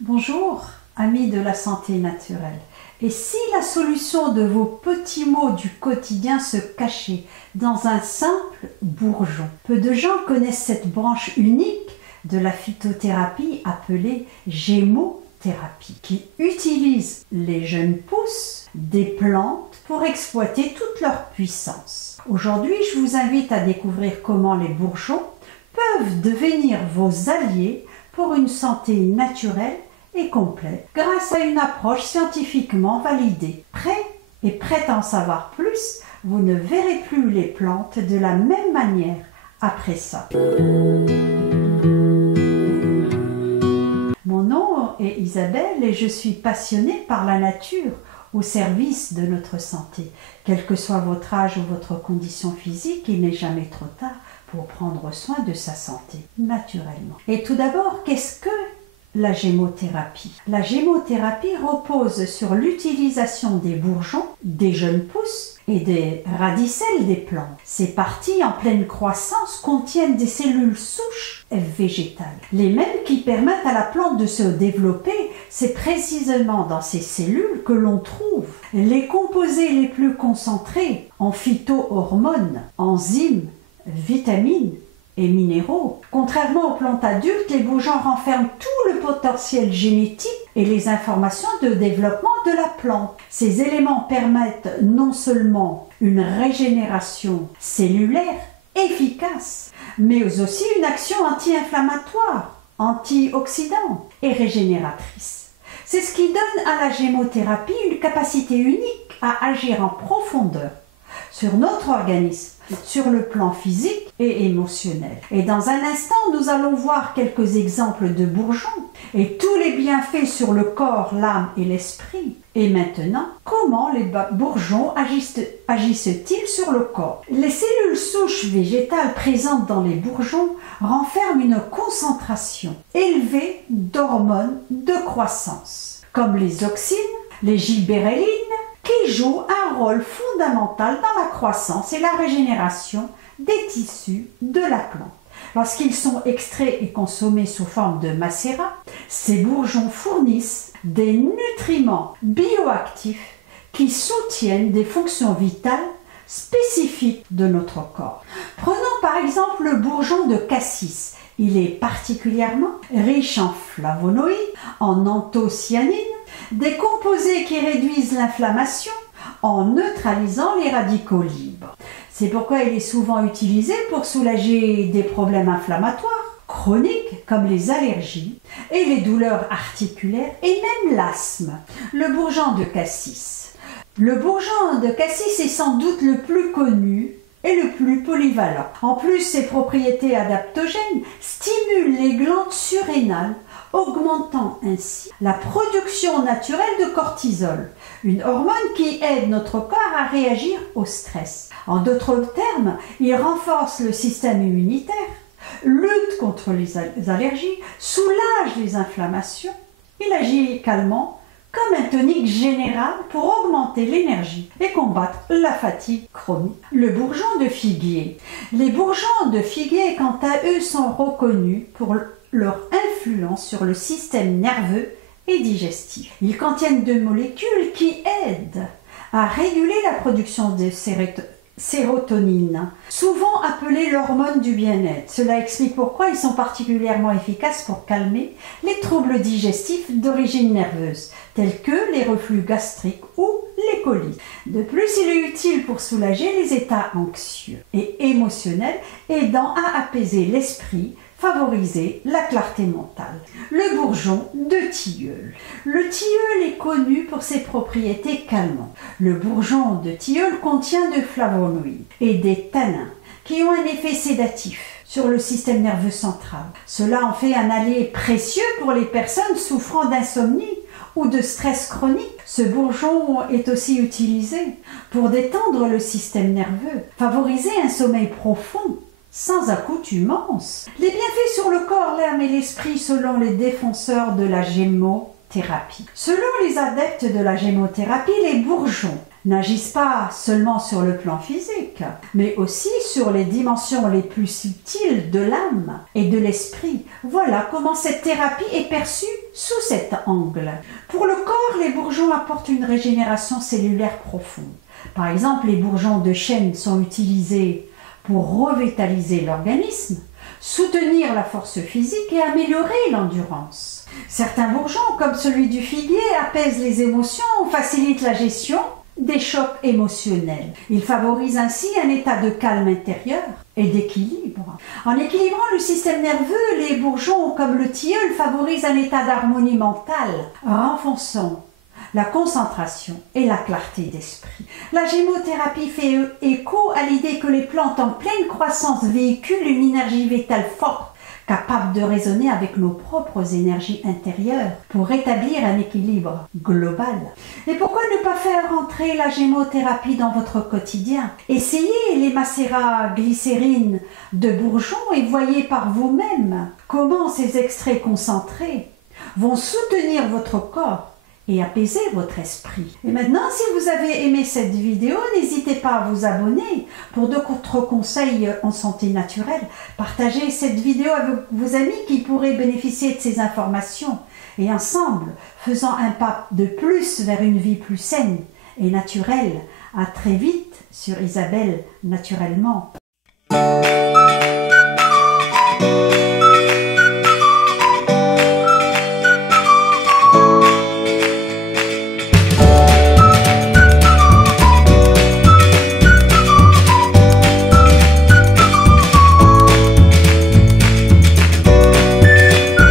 Bonjour, amis de la santé naturelle. Et si la solution de vos petits maux du quotidien se cachait dans un simple bourgeon? Peu de gens connaissent cette branche unique de la phytothérapie appelée gémothérapie, qui utilise les jeunes pousses des plantes pour exploiter toute leur puissance. Aujourd'hui, je vous invite à découvrir comment les bourgeons peuvent devenir vos alliés pour une santé naturelle et complète grâce à une approche scientifiquement validée. Prêt à en savoir plus, vous ne verrez plus les plantes de la même manière après ça. Mon nom est Isabelle et je suis passionnée par la nature au service de notre santé. Quel que soit votre âge ou votre condition physique, il n'est jamais trop tard pour prendre soin de sa santé, naturellement. Et tout d'abord, qu'est-ce que la gémothérapie? La gémothérapie repose sur l'utilisation des bourgeons, des jeunes pousses et des radicelles des plantes. Ces parties en pleine croissance contiennent des cellules souches végétales, les mêmes qui permettent à la plante de se développer. C'est précisément dans ces cellules que l'on trouve les composés les plus concentrés en phytohormones, enzymes, vitamines et minéraux. Contrairement aux plantes adultes, les bourgeons renferment tout le potentiel génétique et les informations de développement de la plante. Ces éléments permettent non seulement une régénération cellulaire efficace, mais aussi une action anti-inflammatoire, antioxydante et régénératrice. C'est ce qui donne à la gémothérapie une capacité unique à agir en profondeur sur notre organisme, sur le plan physique et émotionnel. Et dans un instant, nous allons voir quelques exemples de bourgeons et tous les bienfaits sur le corps, l'âme et l'esprit. Et maintenant, comment les bourgeons agissent-ils sur le corps? Les cellules souches végétales présentes dans les bourgeons renferment une concentration élevée d'hormones de croissance, comme les auxines, les gibérellines, qui jouent un rôle fondamental dans la croissance et la régénération des tissus de la plante. Lorsqu'ils sont extraits et consommés sous forme de macérat, ces bourgeons fournissent des nutriments bioactifs qui soutiennent des fonctions vitales spécifiques de notre corps. Prenons par exemple le bourgeon de cassis. Il est particulièrement riche en flavonoïdes, en anthocyanines, des composés qui réduisent l'inflammation en neutralisant les radicaux libres. C'est pourquoi il est souvent utilisé pour soulager des problèmes inflammatoires chroniques comme les allergies et les douleurs articulaires et même l'asthme. Le bourgeon de cassis. Le bourgeon de cassis est sans doute le plus connu et le plus polyvalent. En plus, ses propriétés adaptogènes stimulent les glandes surrénales, augmentant ainsi la production naturelle de cortisol, une hormone qui aide notre corps à réagir au stress. En d'autres termes, il renforce le système immunitaire, lutte contre les allergies, soulage les inflammations. Il agit calmant comme un tonique général pour augmenter l'énergie et combattre la fatigue chronique. Le bourgeon de figuier. Les bourgeons de figuier, quant à eux, sont reconnus pour leur influence sur le système nerveux et digestif. Ils contiennent deux molécules qui aident à réguler la production de sérotonine, souvent appelée l'hormone du bien-être. Cela explique pourquoi ils sont particulièrement efficaces pour calmer les troubles digestifs d'origine nerveuse, tels que les reflux gastriques ou les colites. De plus, il est utile pour soulager les états anxieux et émotionnels, aidant à apaiser l'esprit, favoriser la clarté mentale. Le bourgeon de tilleul. Le tilleul est connu pour ses propriétés calmantes. Le bourgeon de tilleul contient de flavonoïdes et des tanins qui ont un effet sédatif sur le système nerveux central. Cela en fait un allié précieux pour les personnes souffrant d'insomnie ou de stress chronique. Ce bourgeon est aussi utilisé pour détendre le système nerveux, favoriser un sommeil profond, sans accoutumance. Les bienfaits sur le corps, l'âme et l'esprit selon les défenseurs de la gémothérapie. Selon les adeptes de la gémothérapie, les bourgeons n'agissent pas seulement sur le plan physique, mais aussi sur les dimensions les plus subtiles de l'âme et de l'esprit. Voilà comment cette thérapie est perçue sous cet angle. Pour le corps, les bourgeons apportent une régénération cellulaire profonde. Par exemple, les bourgeons de chêne sont utilisés pour revitaliser l'organisme, soutenir la force physique et améliorer l'endurance. Certains bourgeons, comme celui du figuier, apaisent les émotions ou facilitent la gestion des chocs émotionnels. Ils favorisent ainsi un état de calme intérieur et d'équilibre. En équilibrant le système nerveux, les bourgeons, comme le tilleul, favorisent un état d'harmonie mentale, renforçant la concentration et la clarté d'esprit. La gémothérapie fait écho à l'idée que les plantes en pleine croissance véhiculent une énergie vitale forte, capable de résonner avec nos propres énergies intérieures pour rétablir un équilibre global. Et pourquoi ne pas faire entrer la gémothérapie dans votre quotidien? Essayez les macérats glycérine de bourgeons et voyez par vous-même comment ces extraits concentrés vont soutenir votre corps et apaiser votre esprit. Et maintenant, si vous avez aimé cette vidéo, n'hésitez pas à vous abonner pour d'autres conseils en santé naturelle. Partagez cette vidéo avec vos amis qui pourraient bénéficier de ces informations. Et ensemble, faisant un pas de plus vers une vie plus saine et naturelle. À très vite sur Isabelle Naturellement.